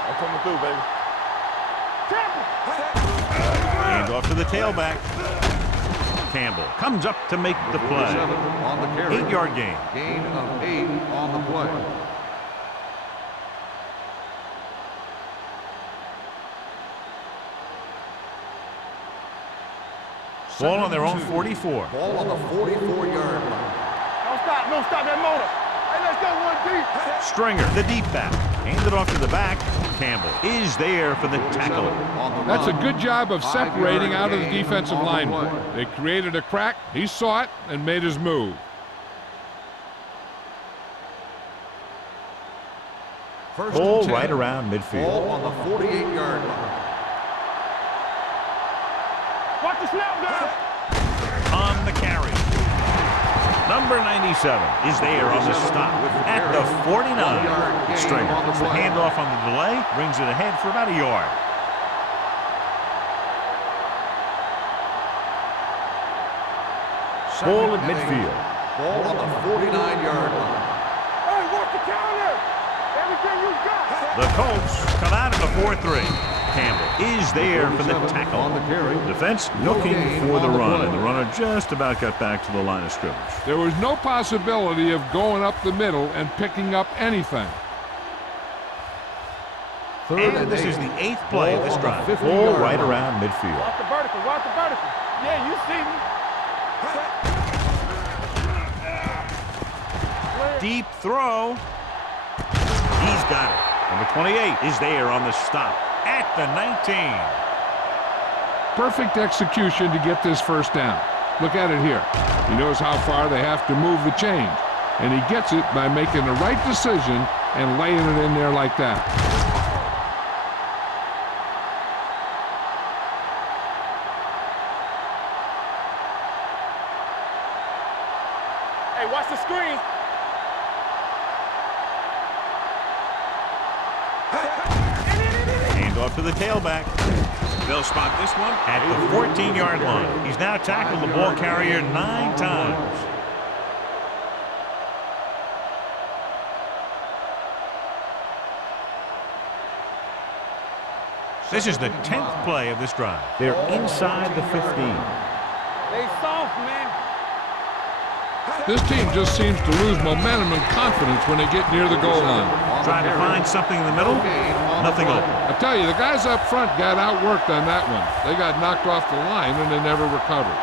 I'm coming through, baby. Hand off to the tailback. Campbell comes up to make the play. 47 on the carry. 8-yard gain. Gain of 8 on the play. Ball on their own 44. Ball on the 44-yard line. Don't stop that motor. Hey, let's go, 1 deep. Stringer, the deep back. Handed off to the back. Campbell is there for the tackle. That's a good job of separating out of the defensive lineman. They created a crack, he saw it, and made his move. Ball right around midfield. Ball on the 48-yard line. Watch the snap, guys. On the carry. Number 97 is there on the stop at the 49. Stringer puts the handoff on the delay, brings it ahead for about a yard. Ball at midfield. Ball on the 49-yard line. Hey, watch the counter. Everything you got. The Colts come out in the 4-3. Campbell is there for the tackle. On the carry. Defense looking for the run, and the runner just about got back to the line of scrimmage. There was no possibility of going up the middle and picking up anything. And this is the 8th play of this drive. Ball right around midfield. Watch the vertical. Watch the vertical. Yeah, you see me. Deep throw. He's got it. Number 28 is there on the stop at the 19. Perfect execution to get this first down. Look at it here. He knows how far they have to move the chain, and he gets it by making the right decision and laying it in there like that. Hey, watch the screen. Hand off to the tailback. They'll spot this one at the 14-yard line. He's now tackled the ball carrier 9 times. This is the 10th play of this drive. They're inside the 15. They soft, man. This team just seems to lose momentum and confidence when they get near the goal line. Trying to find something in the middle. Nothing open. I tell you, the guys up front got outworked on that one. They got knocked off the line and they never recovered.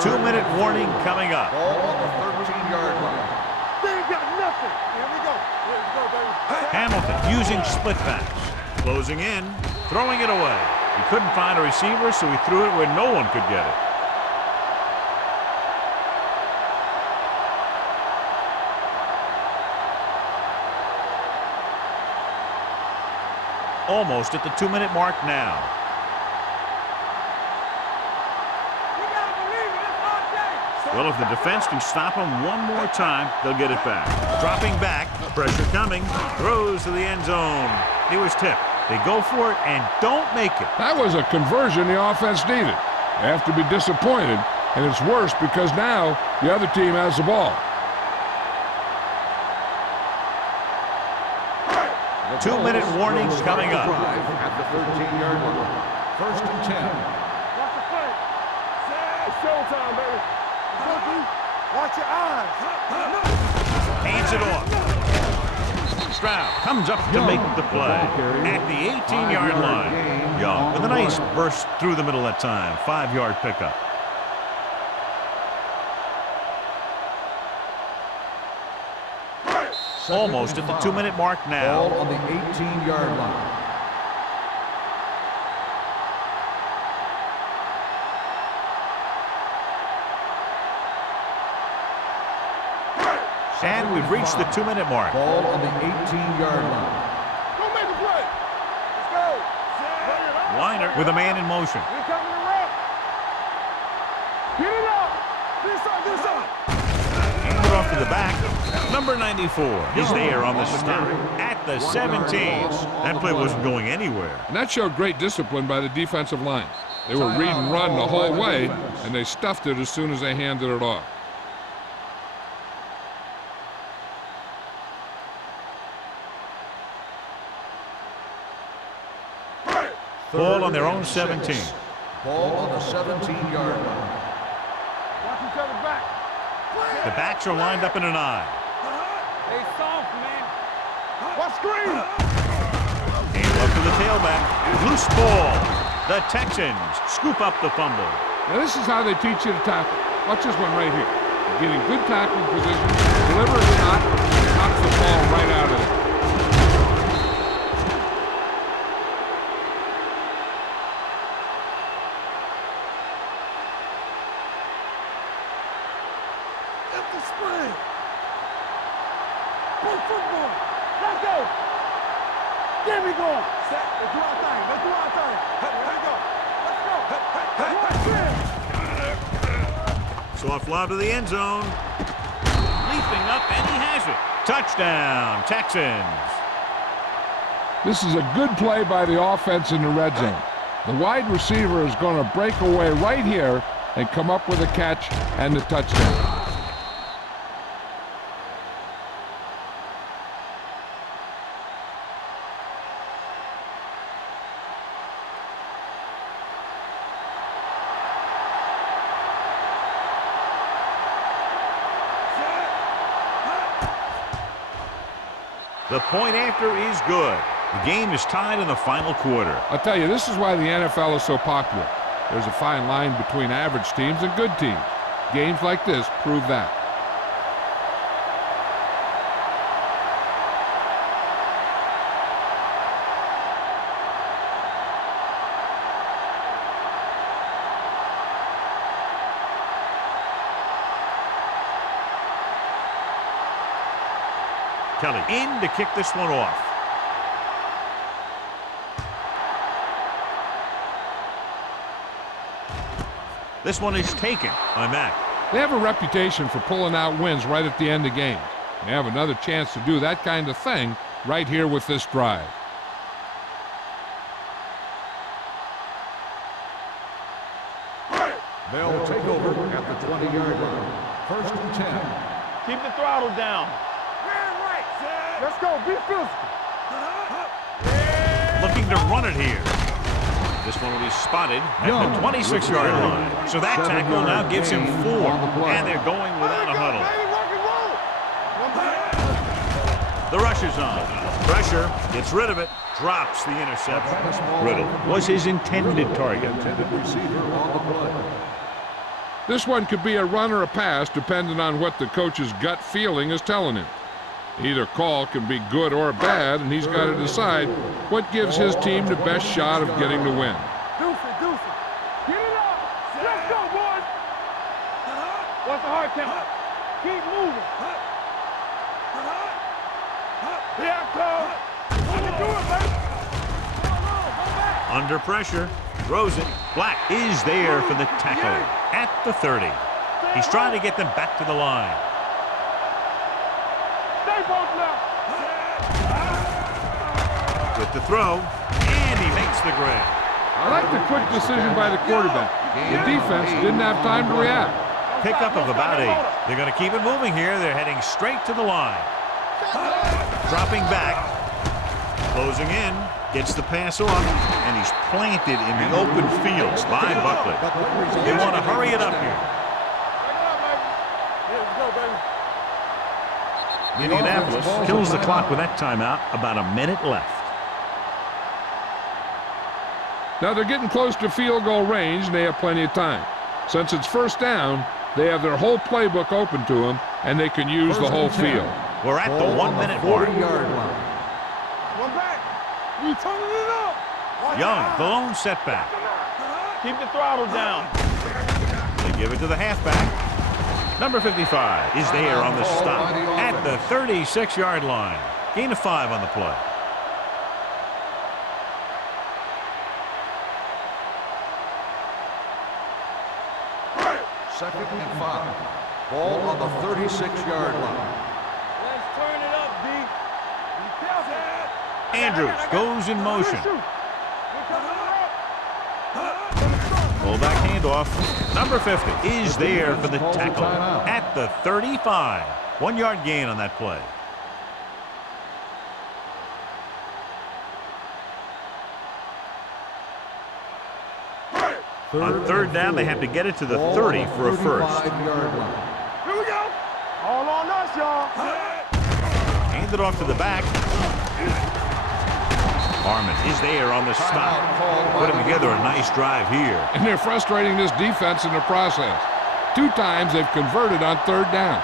2-minute warning coming up. Ball on the 13-yard line. They ain't got nothing. Here we go. Here we go, baby. Hamilton using split backs. Closing in, throwing it away. He couldn't find a receiver, so he threw it where no one could get it. Almost at the 2-minute mark now. We gotta believe it. It's our day. Well, if the defense can stop him one more time, they'll get it back. Dropping back, pressure coming, throws to the end zone. He was tipped. They go for it and don't make it. That was a conversion the offense needed. They have to be disappointed, and it's worse because now the other team has the ball. 2-minute warnings coming up. At the 13-yard line. 1st and 10. Watch the play. It's showtime, baby. It's on you. Watch your eyes. Hands it off. Stroud comes up to make the play at the 18-yard line. Young with a nice burst through the middle that time. 5-yard pickup. Almost at the 2-minute mark now. Ball on the 18-yard line. And we've reached the 2-minute mark. Ball on the 18-yard line. Go make a play. Let's go. Bring it up. Weiner with a man in motion. We're coming to run. Get it up. This up, this up. Hand it off to the back. Number 94 is there on the stop at the 17. That play wasn't going anywhere. And that showed great discipline by the defensive line. They were read and run the whole way, and they stuffed it as soon as they handed it off. Ball on their own 17. Ball on the 17-yard line. Watch each other back. The backs are lined up in an I. They soft, man. Watch screen. Hand off to the tailback. Loose ball. The Texans scoop up the fumble. Now this is how they teach you to tackle. Watch this one right here. Get in good tackling position, deliver a shot, and knocks the ball right out of it. Empty spring. Big football. Let's go. Get me going. Set. Let's do our thing. Let's do our thing. Here we go. Let's go. Watch Soft lob to the end zone. Leaping up, and he has it. Touchdown, Texans. This is a good play by the offense in the red zone. The wide receiver is going to break away right here and come up with a catch and the touchdown. The point after is good. The game is tied in the final quarter. I'll tell you, this is why the NFL is so popular. There's a fine line between average teams and good teams. Games like this prove that. Kelly in to kick this one off. This one is taken by Mack. They have a reputation for pulling out wins right at the end of games. They have another chance to do that kind of thing right here with this drive. They'll take over at the 20-yard line. 1st and 10. Keep the throttle down. Let's go. Be physical. Looking to run it here. This one will be spotted at the 26-yard line. So that tackle now gives him 4. And they're going without a huddle. The rush is on. Pressure. Gets rid of it. Drops the interception. Riddle was his intended target. Receiver on the play. This one could be a run or a pass depending on what the coach's gut feeling is telling him. Either call can be good or bad, and he's got to decide what gives his team the best shot of getting the win. Deuce it. Get it up. Let's go, boys. What's the hard count? Keep moving. Here I come. I can do it, baby. Go back. Under pressure. Throws it. Black is there for the tackle at the 30. He's trying to get them back to the line. Stay both left. With the throw, and he makes the grab. I like the quick decision by the quarterback. The defense didn't have time to react. Pickup of about 8. They're going to keep it moving here. They're heading straight to the line. Dropping back. Closing in. Gets the pass off, and he's planted in the open fields by Buckley. They want to hurry it up here. Indianapolis kills the clock with that timeout. About a minute left. Now they're getting close to field goal range, and they have plenty of time. Since it's 1st down, they have their whole playbook open to them, and they can use the whole field. We're at the 1-minute mark. 40-yard line. One back. We turning it up. Young, the lone setback. Keep the throttle down. They give it to the halfback. Number 55 is there on the stop at the 36-yard line. Gain of 5 on the play. Second and 5. Ball on the 36-yard line. Let's turn it up, D. Be careful. Andrews goes in motion. Fullback handoff. Number 50 is there for the tackle at the 35. 1-yard gain on that play. On 3rd down, they have to get it to the 30 for a first. 35-yard line. Here we go. All on us, y'all. Hand it off to the back. Harmon is there on the stop. Putting together a nice drive here. And they're frustrating this defense in the process. 2 times they've converted on 3rd down.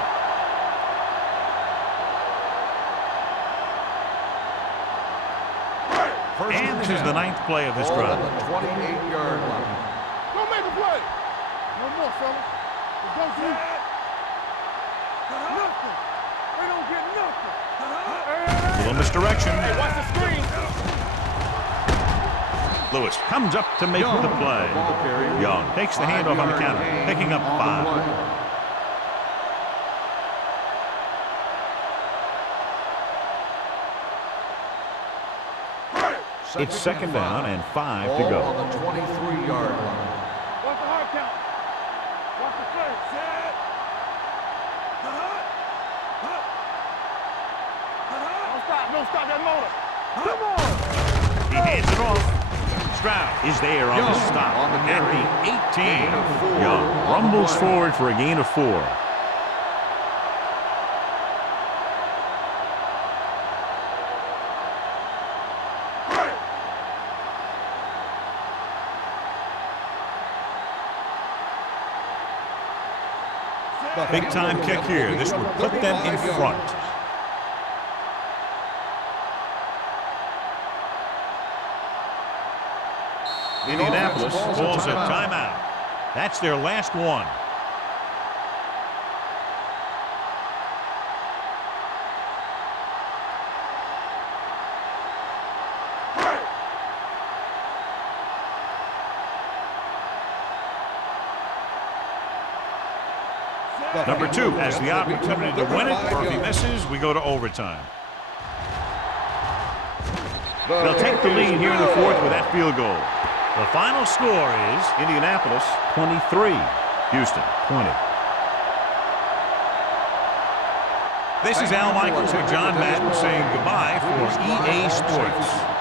And this is the 9th play of this Ball drive. on the 28-yard line. Don't make a play. No more, fellas. Let's go, see. Nothing. We don't get nothing. Little misdirection. Hey, watch the screen. Lewis comes up to make the play. Young takes the handoff on the counter, picking up 5. It's 2nd down and 5 to Ball go. on the 23-yard line. Watch the hard count. Watch the play. Set. Don't stop that motor. Come on. He hands it off. Stroud is there on the stop at the 18. Young rumbles forward for a gain of 4. Big time kick here. This would put them in front. Indianapolis calls a timeout. That's their last one. Number 2 has the opportunity to win it, or if he misses, we go to overtime. They'll take the lead here in the 4th with that field goal. The final score is Indianapolis 23, Houston 20. This is Al Michaels and John Madden saying goodbye for EA Sports.